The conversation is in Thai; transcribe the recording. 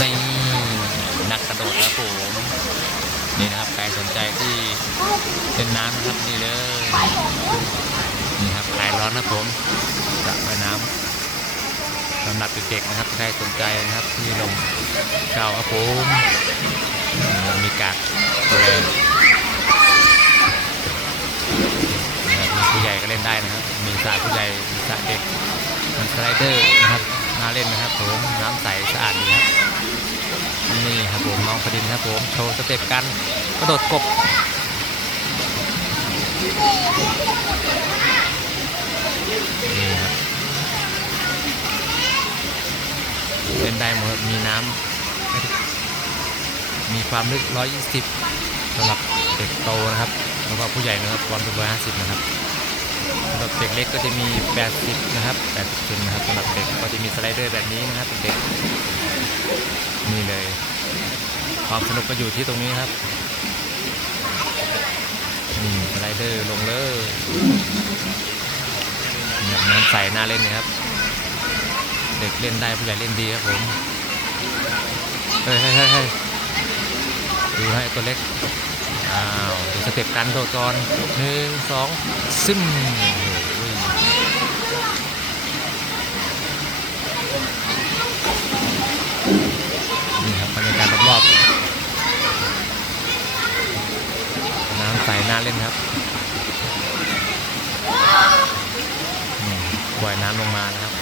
นี่นักกระโดดครับผมนี่นะครับใครสนใจที่เล่นน้ำนะครับนี่เลยนี่ครับคลายร้อนนะผมสระว่ายน้ำสำหรับเด็กๆนะครับใครสนใจนะครับที่ลมเก่าครับผมมีกากตัวแรงนมีผู้ใหญ่ก็เล่นได้นะครับ มีสระผู้ใหญ่มีสระเด็กมันสไลเดอร์นะครับ น่าเล่นนะครับผมน้ำใสสะอาดดีครับนี่ครับผมน้องพดินครับผมโชว์สเต็ปกันกระโดดกบนี่ครับเล่นได้หมดมีน้ำมีความลึก 120สำหรับเด็กโตนะครับ แล้วก็ผู้ใหญ่นะครับความลึก150 นะครับสำหรั บเด็กเล็กก็จะมี 80 นะครับ 80เซนนะครับสำหรับเด็กก็จะมีสไลเดอร์แบบนี้นะครับเด็กนี่เลย ความสนุกก็อยู่ที่ตรงนี้ครับนี่สไลเดอร์ลงเลยน้ำใสน่าเล่นนะครับ เด็กเล่นได้ผู้ใหญ่เล่นดีครับผมเฮ้ยเฮ้ยเฮ้ยดูให้ตัวเล็กอ้าวดูสเต็ปการโดดก่อนหนึ่งสองซึมโอ้โห นี่ครับบรรยากาศรอบๆน้ำใสน่าเล่นครับปล่อยน้ำลงมานะครับ